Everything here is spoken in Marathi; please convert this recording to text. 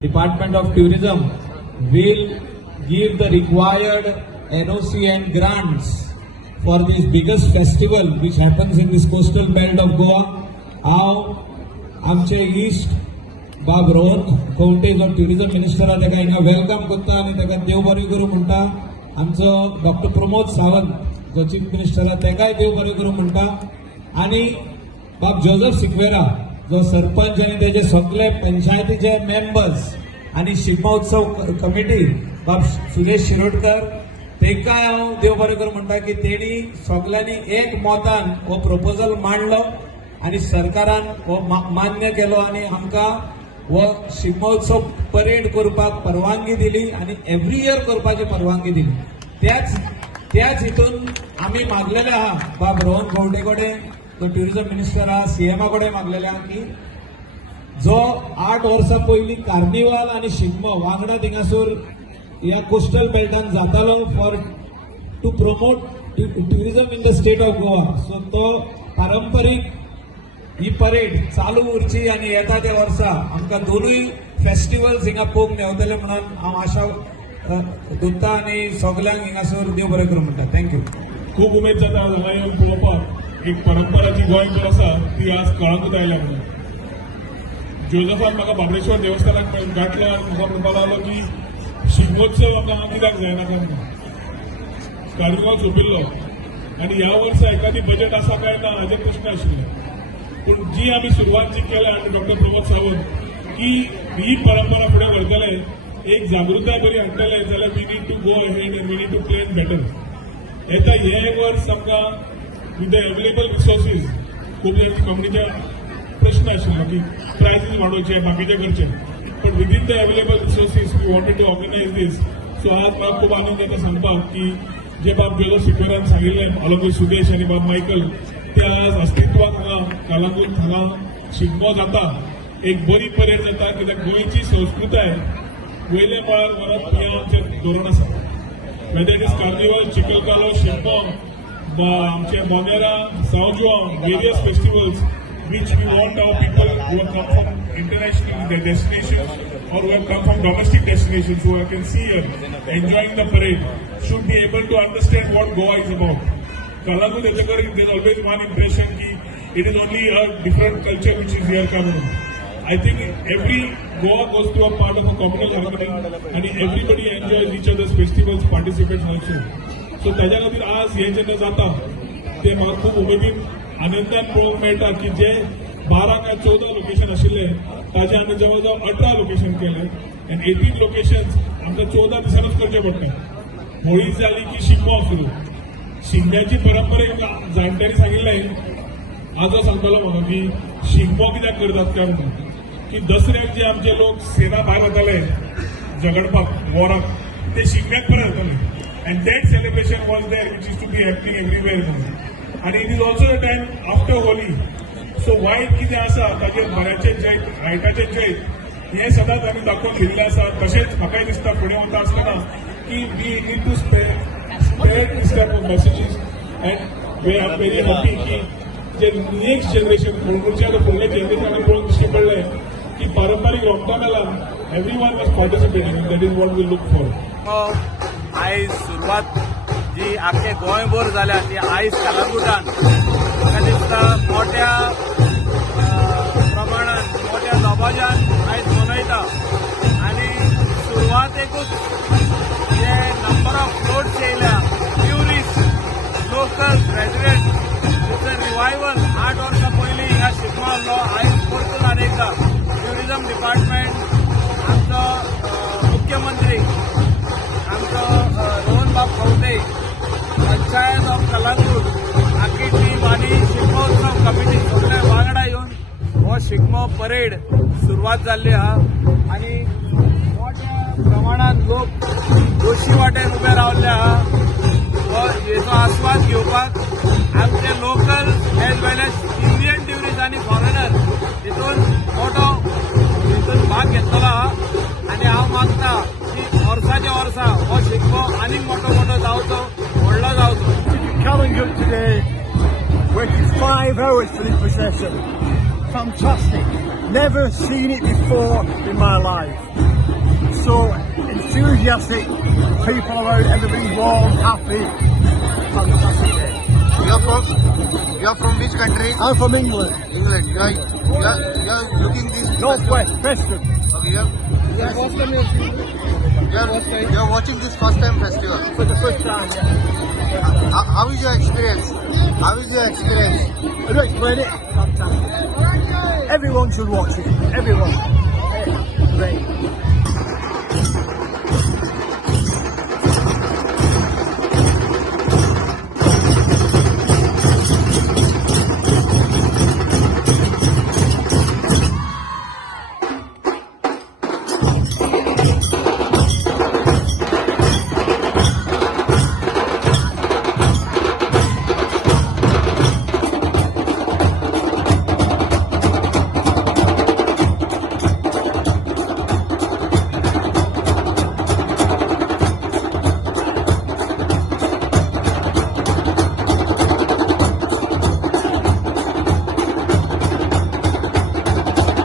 Department of Tourism will give the required NOC and grants for this biggest festival which happens in this coastal belt of Goa. हांव आमचे इश्ट बाब रोहन खंवटे जो टुरिजम मिनिस्टर आहा ताका हिंगा वेलकम करता आनी ताका देव बरें करूं म्हणटा. आमचो डॉक्टर प्रमोद सावंत जो चीफ मिनिस्टर आहा ताकाय देव बरें करूं म्हणटा. आनी बाब जोसेफ सिक्वेरा जो सरपंच आनी तेजे सगळे पंचायतीचे मेंबर्स आनी शिगमो उत्सव कमिटी बाब सुरेश शिरोडकर तेकाय हांव देव बरें करूं म्हणटा की तेणी सगळ्यांनी एक मोतान हो प्रपोजल मांडलो आनी सरकारान हो मान्य केलो आनी आमकां हो शिगमो उत्सव परेड करपाक परवानगी दिली आनी एवरी इयर करपाची परवानगी दिली. त्याच हितून आमी मागलेले आहा बाब रोहन खंवटे कडेन जो टुरिजम मिनिस्टर आहा सीएमा कडेन मागलेले आहा की जो 8 वर्सां पयलीं कार्निवाल आनी शिगमो वांगडा थिंगासर ह्या कोस्टल बेल्टान जातालो for to promote tourism in the state of Goa. So तो पारंपारीक ही परेड चालू उरची आनी येता त्या वर्सा आमकां दोनूय फेस्टिवल्स हिंगा पळोवंक मेवतले म्हणून हांव आशा दवरता आनी सगल्यांक हिंगासर देव बरें करूं म्हणटा. थँक्यू. खूब उमेद जाता हांगा येवन पळोवपाक एक परंपरा जी गोंयभर आसा ती आज कळंगूट आयल्या म्हणून. जोसेफान म्हाका बाबळेश्वर देवस्थानाक गाठलो आनी म्हाका म्हणपाक लागलो की शिगमोत्सव आमकां कित्याक जायना काय म्हणून. कार्निवाल सोंपिल्लो आनी ह्या वर्सा एखादी बजेट आसा काय ना हाजे प्रश्न आशिल्ले. पूण जी आमी सुरवात जी केल्या आनी डॉक्टर प्रमोद सावंत की ही परंपरा फुडें व्हरतले एक जागृताय बरी हाडटले जाल्यार we need to go ahead and we need to plan better. येता हे वर्स आमकां विथ द अवेलेबल रिसोर्सीस खूब जाणांच्या कंपनीचे प्रश्न आशिल्लो की प्रायसीस वाडोवचे बाकीचे करचे. But within the available resources we wanted to organise this. So आज म्हाका खूब आनंद येता सांगपाक की जे बाब जोसेफ सिक्वेरान सांगिल्लें अलॉंग विथ सुदेश आनी बाब मायकल ते आज अस्तित्वाक हांगा कलंगूट हांगा शिगमो जाता एक बरी परेड जाता कित्याक गोंयची संस्कृताय वयले मळार व्हरप हें आमचें धोरण आसा. Whether it is carnival Chikhalkalo Shigmo आमचे बोनेरा सांवजुआं various festivals which we want our people who have come from international destinations or who have come from domestic destinations who I can see here enjoying the parade should be able to understand what Goa is about. Kalangut there's always one impression that it is only a different culture which is here coming. I think every Goa goes to a part of a communal harmony and everybody enjoys each other's festivals, participates also. So ताज्या खातीर आज हे जेन्ना जाता ते म्हाका खूब उमेदीन आनंदान पळोवंक मेळटा की जे 12 काय 14 लोकेशन आशिल्ले ताजे आमी जवळ जवळ 18 लोकेशन केले आनी 18 लोकेशन्स आमकां 14 दिसांनीच करचे पडटा. होळी जाली की शिगमो सुरू. शिगम्याची परंपरेक जाणट्यांनी सांगिल्लें आजो सांगतालो म्हाका की शिगमो कित्याक करतात काय म्हणून की दसऱ्याक जे आमचे लोक सेना भायर वताले झगडपाक वॉराक ते शिगम्याक परत येताले and that celebration was there which is to be happening everywhere म्हणून. And it is also the time after Holi. So वायट कितें आसा ताजेर बऱ्याचे जैत रायटाचे जैत हे सदांच आमी दाखोवन दिल्ले आसा. तशेंच म्हाकाय दिसता फुडें वता आसतना की we need to spread this type of messages and we are very happy की जे नेक्स्ट जनरेशन फुडच्या फुडल्या जनरेशनाक पळोवन दिश्टी पडलें की पारंपारीक रोमटामेलान every one was participating. That is what we look for. आयज सुरवात जी आख्खे गोंयभर जाल्या ती आयज कलंगुटान म्हाका दिसता मोठ्या प्रमाणान मोठ्या दबाज्यान आयज मनयता आनी सुरवातेकूच जे नंबर ऑफ फ्लोट्स येयल्या ट्युरिस्ट लोकल रेजिडेंट तिचो रिवायवल 8 वर्सां पयलीं ह्या शिगमो आहलो आयज परतून एकदा ट्युरिजम डिपार्टमेंट आमचो मुख्यमंत्री आमचो रोहन बाब खंवटे पंचायत ऑफ कलंगूट आखी टीम आनी शिगमो उत्सव कमिटी सगळे वांगडा येवन हो शिगमो परेड सुरवात जाल्ली आहा आनी मोठ्या प्रमाणात लोक दोशी वाटेन उबे रावल्ले आहा हो हेचो आस्वाद घेवपाक. आमचे लोकल एज वेल एज इंडियन ट्युरिस्ट आनी फॉरेनर हितून मोठो हितून भाग घेतलेलो आहा आनी हांव मागता की वर्साच्या वर्सा हो शिगमो आनीक मोठो जावचो व्हडलो जावचो. Kalangut today, waited 5 hours for the procession. Fantastic. Never seen it before in my life. enthusiastic. People around, everybody's warm, happy. Fantastic day. You're from which country? I'm from England, England. You're looking this Northwest, Preston. Okay, you're watching this first time festival. For the first time, yeah. How is your experience? How is your experience? How do I explain it? Fantastic. Everyone should watch it. Everyone. Great.